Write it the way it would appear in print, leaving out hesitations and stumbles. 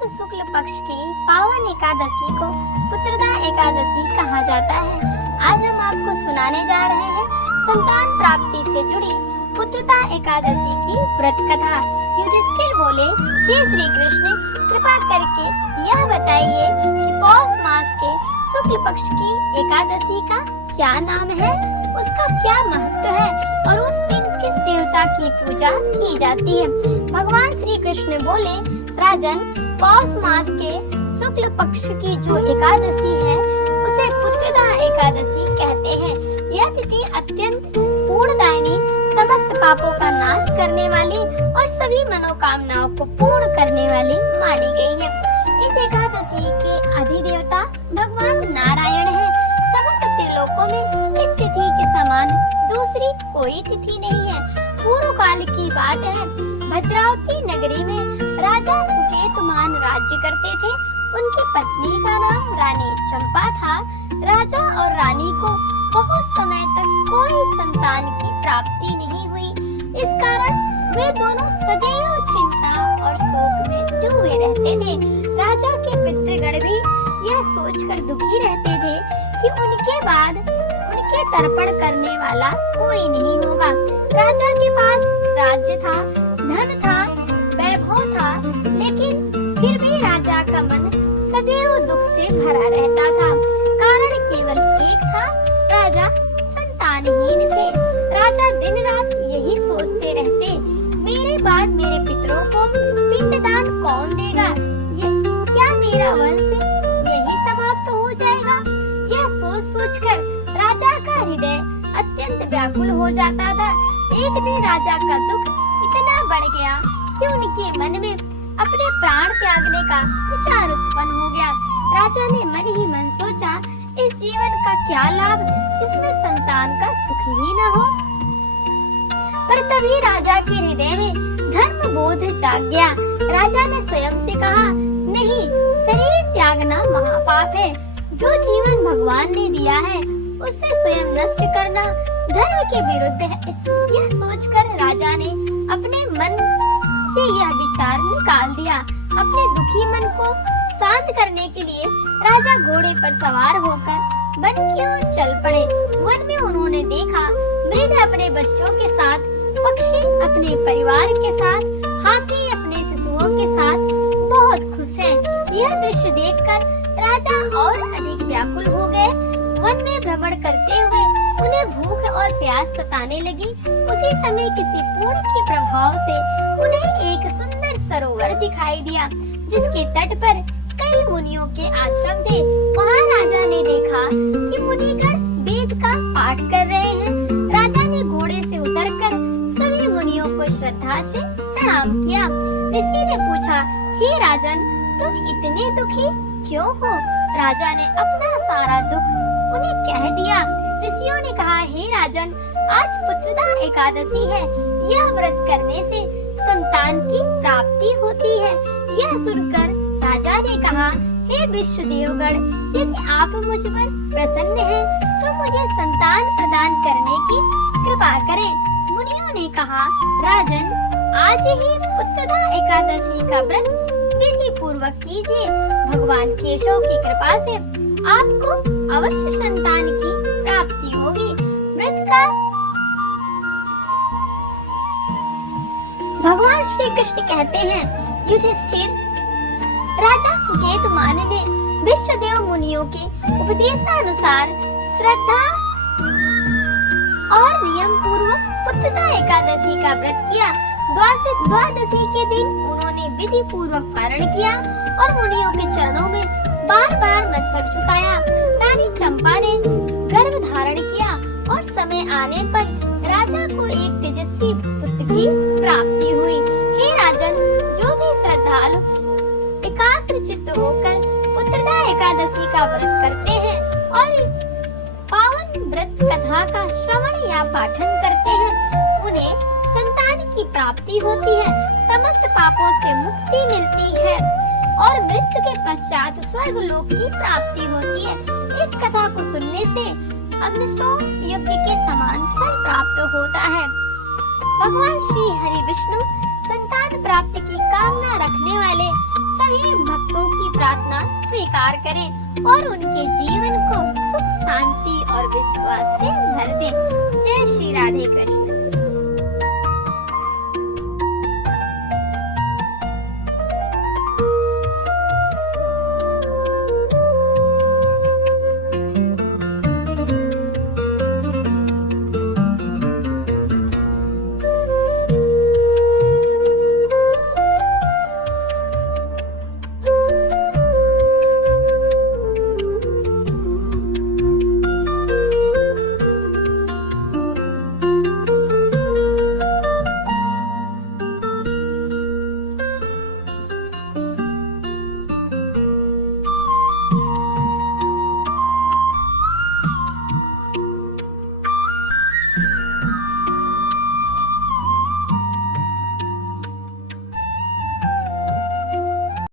पौष शुक्ल पक्ष की पावन एकादशी को पुत्रदा एकादशी कहा जाता है। आज हम आपको सुनाने जा रहे हैं संतान प्राप्ति से जुड़ी पुत्रदा एकादशी की व्रत कथा। युधिष्ठिर बोले, हे श्री कृष्ण, कृपा करके यह बताइए कि पौष मास के शुक्ल पक्ष की एकादशी का क्या नाम है, उसका क्या महत्व है और उस दिन किस देवता की पूजा की जाती है। भगवान श्री कृष्ण बोले, राजन, पौष मास के शुक्ल पक्ष की जो एकादशी है उसे पुत्रदा एकादशी कहते हैं। यह तिथि अत्यंत पूर्णदायिनी, समस्त पापों का नाश करने वाली और सभी मनोकामनाओं को पूर्ण करने वाली मानी गई है। इस एकादशी के अधिदेवता भगवान नारायण है। समस्त त्रिलोकों में इस तिथि के समान दूसरी कोई तिथि नहीं है। पूर्व काल की बात है, भद्रावती नगरी में राजा सुकेतुमान राज्य करते थे। उनकी पत्नी का नाम रानी चंपा था। राजा और रानी को बहुत समय तक कोई संतान की प्राप्ति नहीं हुई। इस कारण वे दोनों सदैव चिंता और शोक में डूबे रहते थे। राजा के पितृगण भी यह सोचकर दुखी रहते थे कि उनके बाद उनके तर्पण करने वाला कोई नहीं होगा। राजा के पास राज्य था, धन था, वैभव था, लेकिन फिर भी राजा का मन सदैव दुख से भरा रहता था। कारण केवल एक था, राजा संतानहीन थे। राजा दिन रात यही सोचते रहते, मेरे बाद मेरे पितरों को पिंडदान कौन देगा? क्या मेरा वंश यही समाप्त हो जाएगा? यह सोच सोचकर राजा का हृदय अत्यंत व्याकुल हो जाता था। एक दिन राजा का दुख इतना बढ़ गया कि उनके मन में अपने प्राण त्यागने का विचार उत्पन्न हो गया। राजा ने मन ही मन सोचा, इस जीवन का क्या लाभ जिसमें संतान का सुख ही न हो। पर तभी राजा के हृदय में धर्म बोध जाग गया। राजा ने स्वयं से कहा, नहीं, शरीर त्यागना महापाप है। जो जीवन भगवान ने दिया है उसे स्वयं नष्ट करना धर्म के विरुद्ध है। यह सोचकर राजा ने अपने मन से यह विचार निकाल दिया। अपने दुखी मन को शांत करने के लिए राजा घोड़े पर सवार होकर वन की ओर चल पड़े। वन में उन्होंने देखा, मृग अपने बच्चों के साथ, पक्षी अपने परिवार के साथ, हाथी अपने शिशुओं के साथ बहुत खुश हैं। यह दृश्य देखकर राजा और अधिक व्याकुल हो गए। वन में भ्रमण करते हुए उन्हें भूख और प्यास सताने लगी। उसी समय किसी पूर्ण के प्रभाव से उन्हें एक सुंदर सरोवर दिखाई दिया, जिसके तट पर कई मुनियों के आश्रम थे। वहाँ राजा ने देखा कि मुनिगण वेद का पाठ कर रहे हैं। राजा ने घोड़े से उतरकर सभी मुनियों को श्रद्धा से प्रणाम किया। ऋषि ने पूछा, हे राजन, तुम इतने दुखी क्यों हो? राजा ने अपना सारा दुख उन्हें कह दिया। ऋषियों ने कहा, हे राजन, आज पुत्रदा एकादशी है। यह व्रत करने से संतान की प्राप्ति होती है। यह सुनकर राजा ने कहा, हे विश्वदेवगण, यदि आप मुझ पर प्रसन्न हैं, तो मुझे संतान प्रदान करने की कृपा करें। मुनियों ने कहा, राजन, आज ही पुत्रदा एकादशी का व्रत विधि पूर्वक कीजिए। भगवान केशव की कृपा से आपको अवश्य संतान की प्राप्ति होगी। व्रत का भगवान श्री कृष्ण कहते हैं, युधिष्ठिर, राजा सुकेतुमान ने विश्वदेव मुनियों के उपदेशानुसार श्रद्धा और नियम पूर्वक पुत्रदा एकादशी का व्रत किया। द्वादशी के दिन उन्होंने विधि पूर्वक पारण किया और मुनियों के चरणों में बार बार मस्तक झुकाया। रानी चंपा ने गर्भ धारण किया और समय आने पर राजा को एक तेजस्वी पुत्र की प्राप्ति हुई। हे राजन, जो भी श्रद्धालु एकाग्र चित्त होकर पुत्रदा एकादशी का व्रत करते हैं और इस पावन व्रत कथा का श्रवण या पाठन करते हैं, उन्हें संतान की प्राप्ति होती है, समस्त पापों से मुक्ति मिलती है और मृत्यु के पश्चात स्वर्ग लोक की प्राप्ति होती है। इस कथा को सुनने से अग्निष्टोम यज्ञ के समान फल प्राप्त होता है। भगवान श्री हरि विष्णु संतान प्राप्ति की कामना रखने वाले सभी भक्त प्रार्थना स्वीकार करें और उनके जीवन को सुख शांति और विश्वास से भर दें। जय श्री राधे कृष्ण।